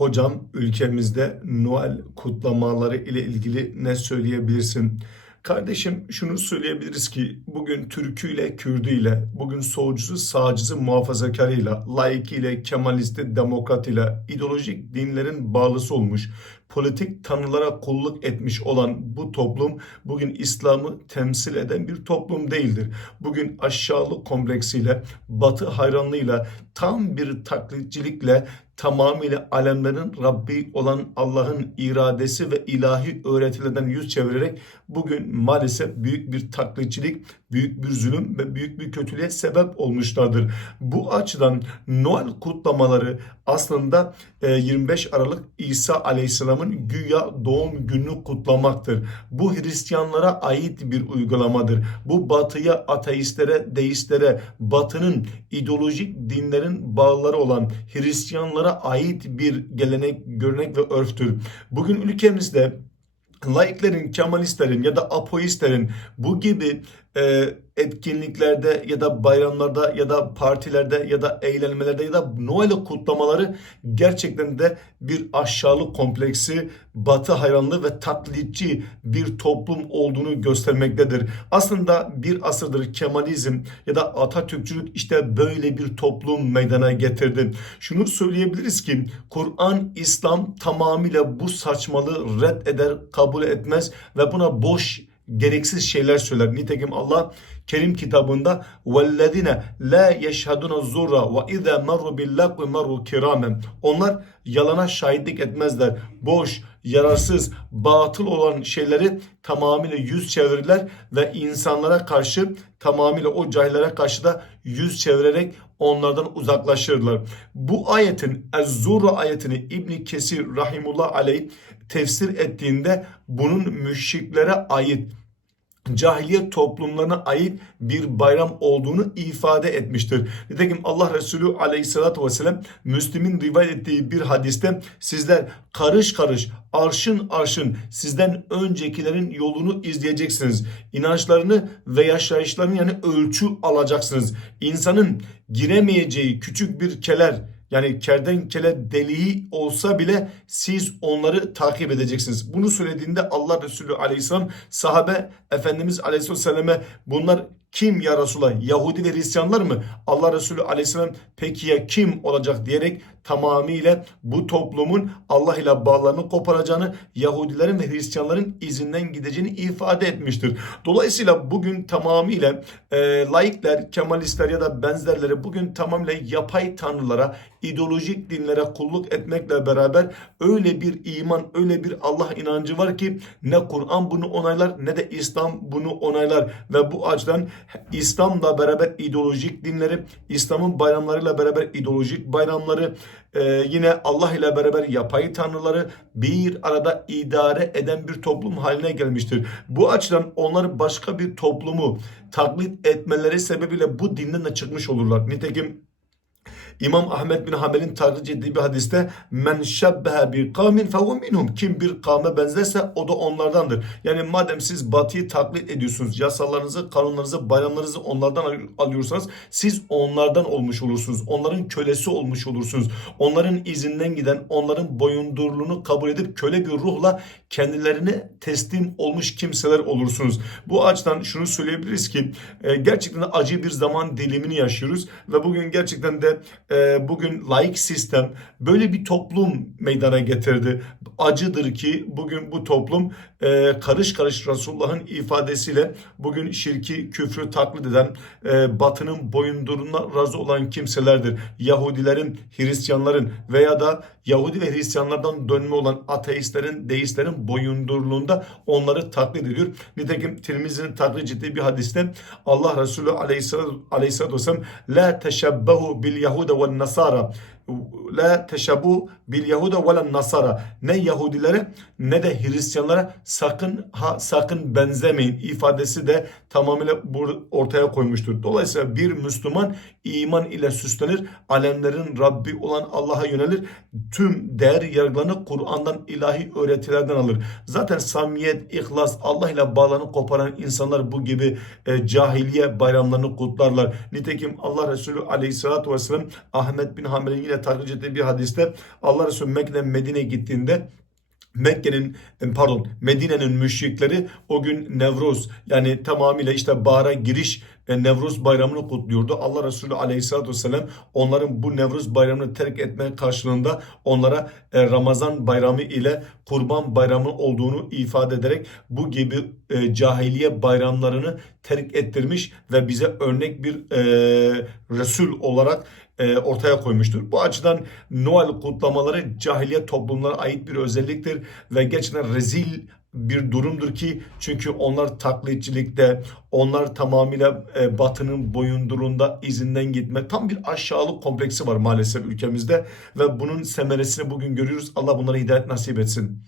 Hocam ülkemizde Noel kutlamaları ile ilgili ne söyleyebilirsin? Kardeşim şunu söyleyebiliriz ki bugün Türküyle, Kürdüyle, bugün solcusu, sağcısı, muhafazakarıyla, laikiyle, kemalisti, demokratıyla, ideolojik dinlerin bağlısı olmuş, politik tanrılara kulluk etmiş olan bu toplum bugün İslam'ı temsil eden bir toplum değildir. Bugün aşağılık kompleksiyle, batı hayranlığıyla, tam bir taklitçilikle tamamıyla alemlerin Rabbi olan Allah'ın iradesi ve ilahi öğretilerden yüz çevirerek bugün maalesef büyük bir taklitçilik, büyük bir zulüm ve büyük bir kötülüğe sebep olmuşlardır. Bu açıdan Noel kutlamaları aslında e, 25 Aralık İsa Aleyhisselam'ın güya doğum gününü kutlamaktır. Bu Hristiyanlara ait bir uygulamadır. Bu batıya, ateistlere, deistlere, batının ideolojik dinlerin bağları olan Hristiyanlara ait bir gelenek, görnek ve örftür. Bugün ülkemizde laiklerin, kemalistlerin ya da apoistlerin bu gibi e, etkinliklerde ya da bayramlarda ya da partilerde ya da eğlenmelerde ya da Noel kutlamaları gerçekten de bir aşağılık kompleksi, batı hayranlığı ve taklitçi bir toplum olduğunu göstermektedir. Aslında bir asırdır Kemalizm ya da Atatürkçülük işte böyle bir toplum meydana getirdi. Şunu söyleyebiliriz ki Kur'an, İslam tamamıyla bu saçmalığı red eder, kabul etmez ve buna boş gereksiz şeyler söyler. Nitekim Allah Kerim kitabında vellezine la yeşhaduna zurra ve izâ marru billâgvi marru kirâmen. Onlar yalana şahitlik etmezler. Boş, yararsız, batıl olan şeyleri tamamıyla yüz çevirirler ve insanlara karşı tamamıyla o cahillere karşı da yüz çevirerek onlardan uzaklaşırlar. Bu ayetin Ez-Zurra ayetini İbn Kesir rahimullah aleyh tefsir ettiğinde bunun müşriklere ait cahiliye toplumlarına ait bir bayram olduğunu ifade etmiştir. Nitekim Allah Resulü aleyhissalatü vesselam Müslim'in rivayet ettiği bir hadiste sizler karış karış arşın arşın sizden öncekilerin yolunu izleyeceksiniz. İnançlarını ve yaşayışlarını yani ölçü alacaksınız. İnsanın giremeyeceği küçük bir keler yani kertenkele deliği olsa bile siz onları takip edeceksiniz. Bunu söylediğinde Allah Resulü aleyhisselam sahabe Efendimiz aleyhisselam'a bunlar kim ya Resulallah? Yahudi ve Hristiyanlar mı? Allah Resulü aleyhisselam peki ya kim olacak diyerek tamamıyla bu toplumun Allah ile bağlarını koparacağını, Yahudilerin ve Hristiyanların izinden gideceğini ifade etmiştir. Dolayısıyla bugün tamamıyla e, laikler, kemalistler ya da benzerleri bugün tamamıyla yapay tanrılara, ideolojik dinlere kulluk etmekle beraber öyle bir iman, öyle bir Allah inancı var ki ne Kur'an bunu onaylar ne de İslam bunu onaylar ve bu açıdan İslam'la beraber ideolojik dinleri, İslam'ın bayramlarıyla beraber ideolojik bayramları, e, yine Allah ile beraber yapay tanrıları bir arada idare eden bir toplum haline gelmiştir. Bu açıdan onlar başka bir toplumu taklit etmeleri sebebiyle bu dinden de çıkmış olurlar. Nitekim İmam Ahmet bin Hanbel'in takriç ettiği bir hadiste men şebbehe bir kavmin fehu minhum. Kim bir kavme benzerse o da onlardandır. Yani madem siz batıyı taklit ediyorsunuz, yasalarınızı, kanunlarınızı, bayramlarınızı onlardan alıyorsanız siz onlardan olmuş olursunuz. Onların kölesi olmuş olursunuz. Onların izinden giden, onların boyundurluğunu kabul edip köle bir ruhla kendilerine teslim olmuş kimseler olursunuz. Bu açıdan şunu söyleyebiliriz ki e, gerçekten acı bir zaman dilimini yaşıyoruz ve bugün gerçekten de bugün laik sistem böyle bir toplum meydana getirdi. Acıdır ki bugün bu toplum e, karış karış Resulullah'ın ifadesiyle bugün şirki, küfrü taklit eden, e, batının boyunduruna razı olan kimselerdir. Yahudilerin, Hristiyanların veya da Yahudi ve Hristiyanlardan dönme olan ateistlerin, deistlerin boyundurluğunda onları taklit ediyor. Nitekim Tirmizi'nin taklit ettiği bir hadiste Allah Resulü aleyhissalatü, vesselam La teşebbehu bil Yahude ve Nasara la teşabu bil Yahuda ve Nasara. Ne Yahudilere ne de Hristiyanlara sakın ha sakın benzemeyin ifadesi de tamamıyla ortaya koymuştur. Dolayısıyla bir Müslüman iman ile süslenir, alemlerin Rabbi olan Allah'a yönelir. Tüm değer yargılarını Kur'an'dan ilahi öğretilerden alır. Zaten samimiyet, ihlas, Allah ile bağlarını koparan insanlar bu gibi e, cahiliye bayramlarını kutlarlar. Nitekim Allah Resulü aleyhissalatü vesselam Ahmet bin Hanbel'in yine yine taklit bir hadiste Allah Resulü Mekke'den Medine'ye gittiğinde Mekke'nin e, pardon Medine'nin müşrikleri o gün Nevruz yani tamamıyla işte bahara giriş Nevruz bayramını kutluyordu. Allah Resulü aleyhissalatü vesselam onların bu Nevruz bayramını terk etme karşılığında onlara e, Ramazan bayramı ile Kurban bayramı olduğunu ifade ederek bu gibi e, cahiliye bayramlarını terk ettirmiş ve bize örnek bir Resul olarak e, ortaya koymuştur. Bu açıdan Noel kutlamaları cahiliye toplumlara ait bir özelliktir ve gerçekten rezil bir durumdur ki çünkü onlar taklitçilikte, onlar tamamıyla e, batının boyundurunda izinden gitme tam bir aşağılık kompleksi var maalesef ülkemizde ve bunun semeresini bugün görüyoruz. Allah bunlara hidayet nasip etsin.